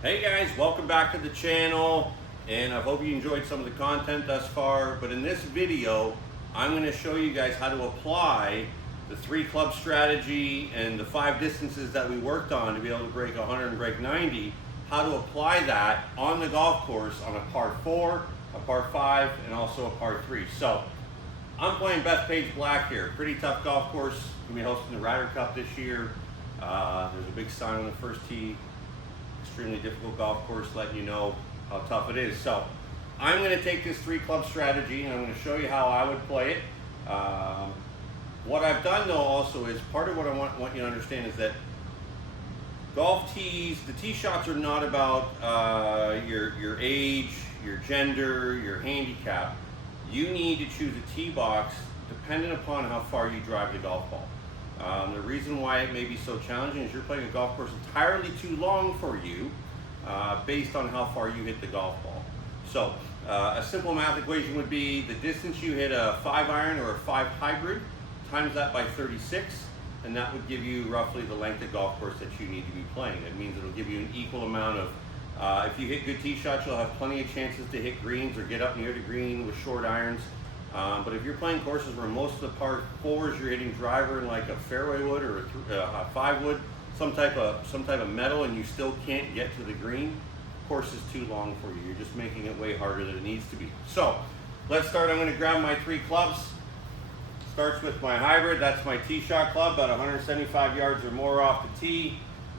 Hey guys, welcome back to the channel, and I hope you enjoyed some of the content thus far. But in this video, I'm going to show you guys how to apply the 3 club strategy and the 5 distances that we worked on to be able to break 100 and break 90, how to apply that on the golf course on a par 4, a par 5, and also a par 3. So I'm playing Bethpage Black here. Pretty tough golf course. We'll be hosting the Ryder Cup this year. There's a big sign on the first tee. Extremely difficult golf course, letting you know how tough it is. So I'm going to take this 3 club strategy and I'm going to show you how I would play it. What I've done though also is part of what I want you to understand is that golf tees, the tee shots are not about your age, your gender, your handicap. You need to choose a tee box dependent upon how far you drive the golf ball. The reason why it may be so challenging is you're playing a golf course entirely too long for you based on how far you hit the golf ball. So a simple math equation would be the distance you hit a 5 iron or a 5 hybrid, times that by 36, and that would give you roughly the length of golf course that you need to be playing. It means it'll give you an equal amount of, if you hit good tee shots, you'll have plenty of chances to hit greens or get up near the green with short irons. But if you're playing courses where most of the par 4s you're hitting driver in like a fairway wood or a 5 wood, some type of metal, and you still can't get to the green, the course is too long for you. You're just making it way harder than it needs to be. So let's start. I'm going to grab my 3 clubs. Starts with my hybrid. That's my tee shot club, about 175 yards or more off the tee.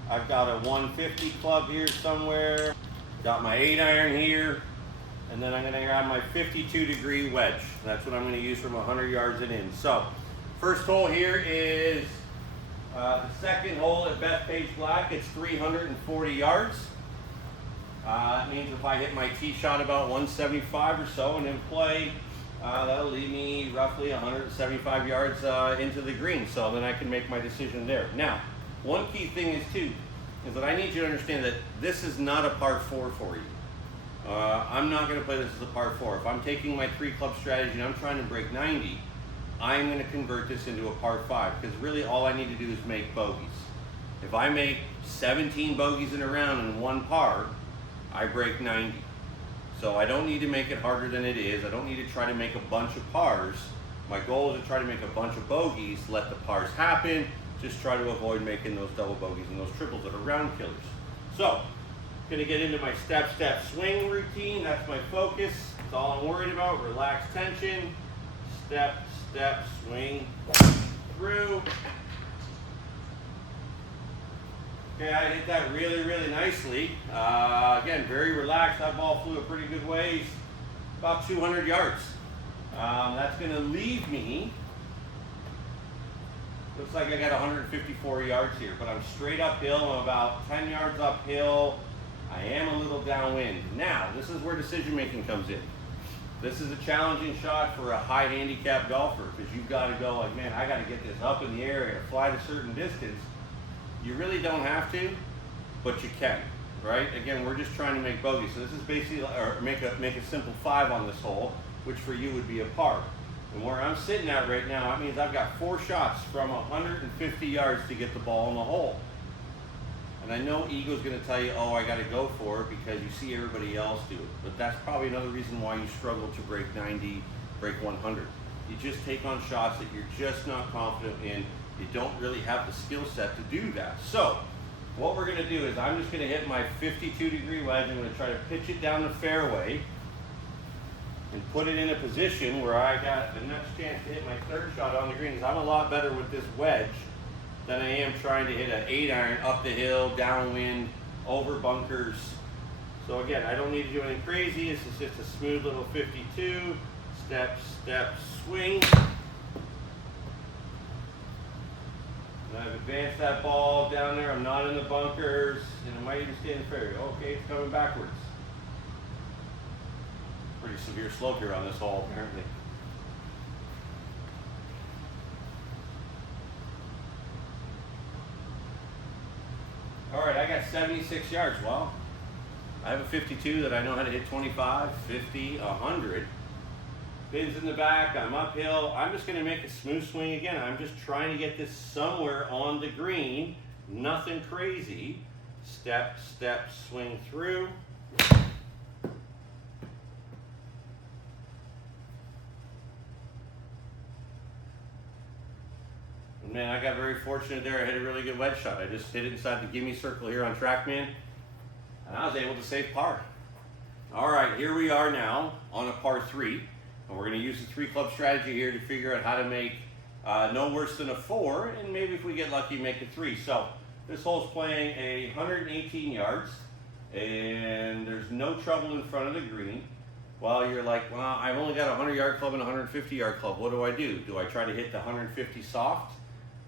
I've got a 150 club here somewhere. Got my 8 iron here. And then I'm going to grab my 52-degree wedge. That's what I'm going to use from 100 yards and in. So, first hole here is the second hole at Bethpage Black. It's 340 yards. That means if I hit my tee shot about 175 or so and in play, that'll leave me roughly 175 yards into the green. So then I can make my decision there. Now, one key thing is that I need you to understand that this is not a par 4 for you. I'm not going to play this as a par 4. If I'm taking my 3 club strategy and I'm trying to break 90, I'm going to convert this into a par 5 because really all I need to do is make bogeys. If I make 17 bogeys in a round and 1 par, I break 90. So I don't need to make it harder than it is. I don't need to try to make a bunch of pars. My goal is to try to make a bunch of bogeys, let the pars happen, just try to avoid making those double bogeys and those triples that are round killers. So, going to get into my step-step swing routine. That's my focus. That's all I'm worried about. Relax tension. Step, step, swing through. Okay, I hit that really, really nicely. Again, very relaxed. That ball flew a pretty good ways, about 200 yards. That's going to leave me, looks like I got 154 yards here, but I'm straight uphill. I'm about 10 yards uphill. I am a little downwind. Now, this is where decision making comes in. This is a challenging shot for a high handicap golfer because you've got to go like, man, I got to get this up in the air, I got to fly to a certain distance. You really don't have to, but you can, right? Again, we're just trying to make bogey. So this is basically, or make a simple 5 on this hole, which for you would be a par. And where I'm sitting at right now, that means I've got 4 shots from 150 yards to get the ball in the hole. And I know ego's going to tell you, oh, I got to go for it because you see everybody else do it. But that's probably another reason why you struggle to break 90, break 100. You just take on shots that you're just not confident in. You don't really have the skill set to do that. So what we're going to do is I'm just going to hit my 52-degree wedge. I'm going to try to pitch it down the fairway and put it in a position where I got the next chance to hit my 3rd shot on the green. Because I'm a lot better with this wedge than I am trying to hit an 8 iron up the hill, downwind, over bunkers. So again, I don't need to do anything crazy. This is just a smooth little 52. Step, step, swing. And I've advanced that ball down there. I'm not in the bunkers, and it might even stay in the fairway. Okay, it's coming backwards. Pretty severe slope here on this hole, apparently. All right, I got 76 yards. Well, I have a 52 that I know how to hit 25, 50, 100. Pins in the back, I'm uphill. I'm just going to make a smooth swing again. I'm just trying to get this somewhere on the green. Nothing crazy. step, step, swing through. Man, I got very fortunate there. I hit a really good wedge shot. I just hit it inside the gimme circle here on TrackMan, and I was able to save par. All right, here we are now on a par 3, and we're going to use the 3 club strategy here to figure out how to make no worse than a 4, and maybe if we get lucky, make a 3. So this hole's playing 118 yards, and there's no trouble in front of the green. Well, you're like, well, I've only got a 100-yard club and a 150-yard club. What do? Do I try to hit the 150 soft?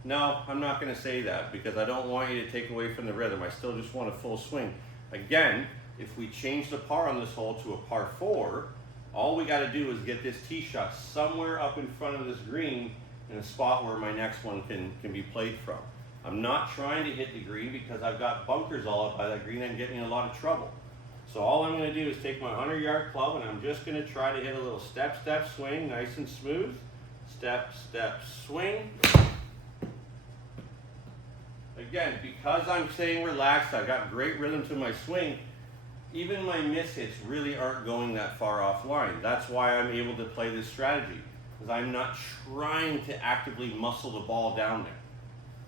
No, I'm not going to say that because I don't want you to take away from the rhythm. I still just want a full swing. Again, if we change the par on this hole to a par 4, all we got to do is get this tee shot somewhere up in front of this green in a spot where my next one can be played from. I'm not trying to hit the green because I've got bunkers all up by that green and get me in a lot of trouble. So all I'm going to do is take my 100-yard club and I'm just going to try to hit a little step, step, swing, nice and smooth. Step, step, swing. Again, because I'm staying relaxed, I've got great rhythm to my swing, even my miss hits really aren't going that far offline. That's why I'm able to play this strategy, because I'm not trying to actively muscle the ball down there.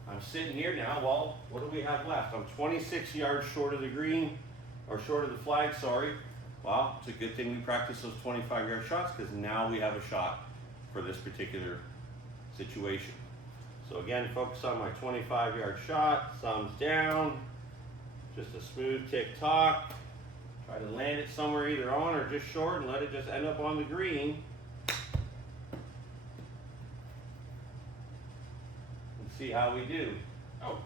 I'm sitting here now, well, what do we have left? I'm 26 yards short of the green, or short of the flag, sorry. Well, it's a good thing we practice those 25-yard shots, because now we have a shot for this particular situation. So again, focus on my 25-yard shot, thumbs down, just a smooth tick-tock. Try to land it somewhere either on or just short and let it just end up on the green. And see how we do. Oh.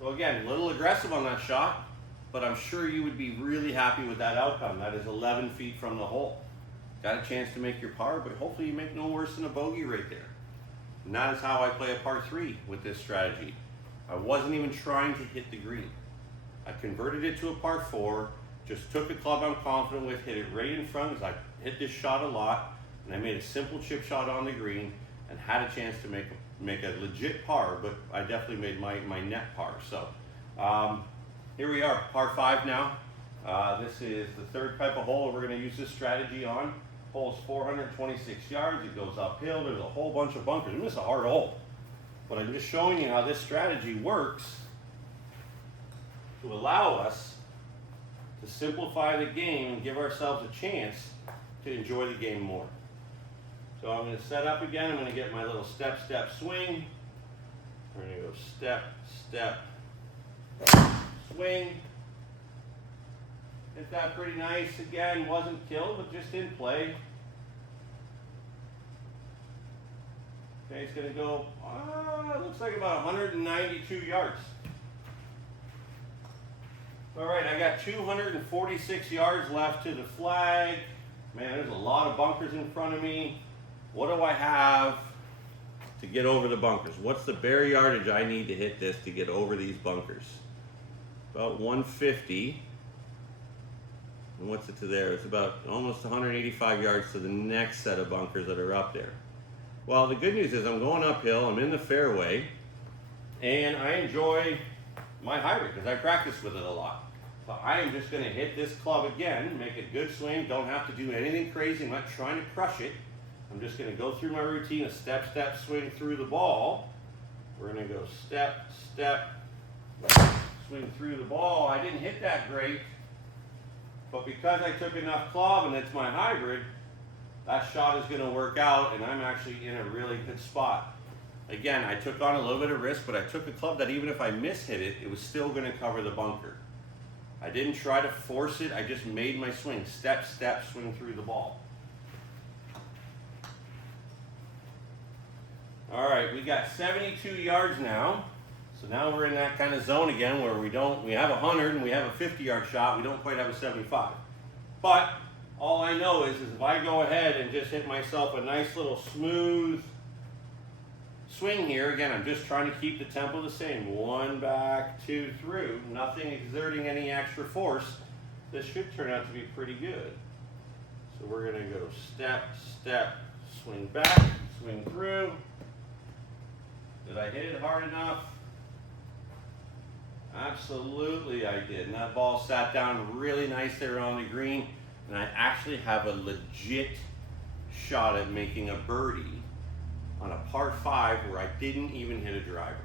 So again, a little aggressive on that shot, but I'm sure you would be really happy with that outcome. That is 11 feet from the hole. Got a chance to make your par, but hopefully you make no worse than a bogey right there. And that is how I play a par 3 with this strategy. I wasn't even trying to hit the green. I converted it to a par 4, just took a club I'm confident with, hit it right in front because I hit this shot a lot, and I made a simple chip shot on the green and had a chance to make a legit par, but I definitely made my net par. So here we are, par 5 now. This is the 3rd type of hole we're going to use this strategy on. Hole's 426 yards, it goes uphill, there's a whole bunch of bunkers. This is a hard hole, but I'm just showing you how this strategy works to allow us to simplify the game and give ourselves a chance to enjoy the game more. So I'm going to set up again, I'm going to get my little step, step, swing. We're going to go step, step, swing. Hit that pretty nice. Again, wasn't killed, but just in play. Okay, it's going to go, it looks like about 192 yards. All right, I got 246 yards left to the flag. Man, there's a lot of bunkers in front of me. What do I have to get over the bunkers? What's the bare yardage I need to hit this to get over these bunkers? About 150. And what's it to there? It's about almost 185 yards to the next set of bunkers that are up there. Well, the good news is I'm going uphill, I'm in the fairway, and I enjoy my hybrid because I practice with it a lot. So I am just going to hit this club again, make a good swing, don't have to do anything crazy, I'm not trying to crush it. I'm just going to go through my routine, a step, step, swing through the ball. We're going to go step, step, swing through the ball. I didn't hit that great, but because I took enough club and it's my hybrid, that shot is going to work out and I'm actually in a really good spot. Again, I took on a little bit of risk, but I took a club that even if I mishit it, it was still going to cover the bunker. I didn't try to force it, I just made my swing. Step, step, swing through the ball. All right, we got 72 yards now. So now we're in that kind of zone again where we have 100 and we have a 50-yard shot, we don't quite have a 75. But all I know is if I go ahead and just hit myself a nice little smooth swing here, again, I'm just trying to keep the tempo the same. 1 back, 2 through, nothing exerting any extra force. This should turn out to be pretty good. So we're going to go step, step, swing back, swing through. Did I hit it hard enough? Absolutely I did. And that ball sat down really nice there on the green. And I actually have a legit shot at making a birdie on a par 5 where I didn't even hit a driver.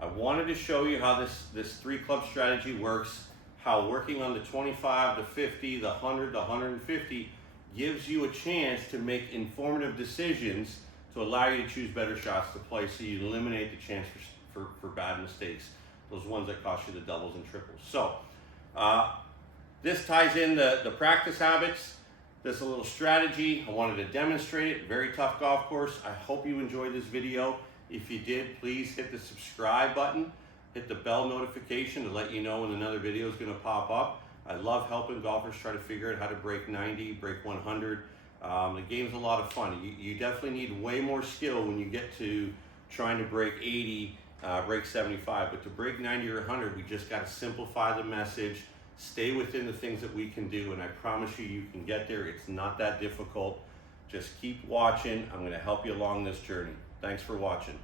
I wanted to show you how this 3 club strategy works, how working on the 25, the 50, the 100, the 150 gives you a chance to make informative decisions to allow you to choose better shots to play, so you eliminate the chance for bad mistakes, those ones that cost you the doubles and triples. So this ties in the practice habits. This is a little strategy. I wanted to demonstrate it. Very tough golf course. I hope you enjoyed this video. If you did, please hit the subscribe button, hit the bell notification to let you know when another video is going to pop up. I love helping golfers try to figure out how to break 90, break 100. The game's a lot of fun. You definitely need way more skill when you get to trying to break 80, break 75. But to break 90 or 100, we just got to simplify the message, stay within the things that we can do, and I promise you, you can get there. It's not that difficult. Just keep watching. I'm going to help you along this journey. Thanks for watching.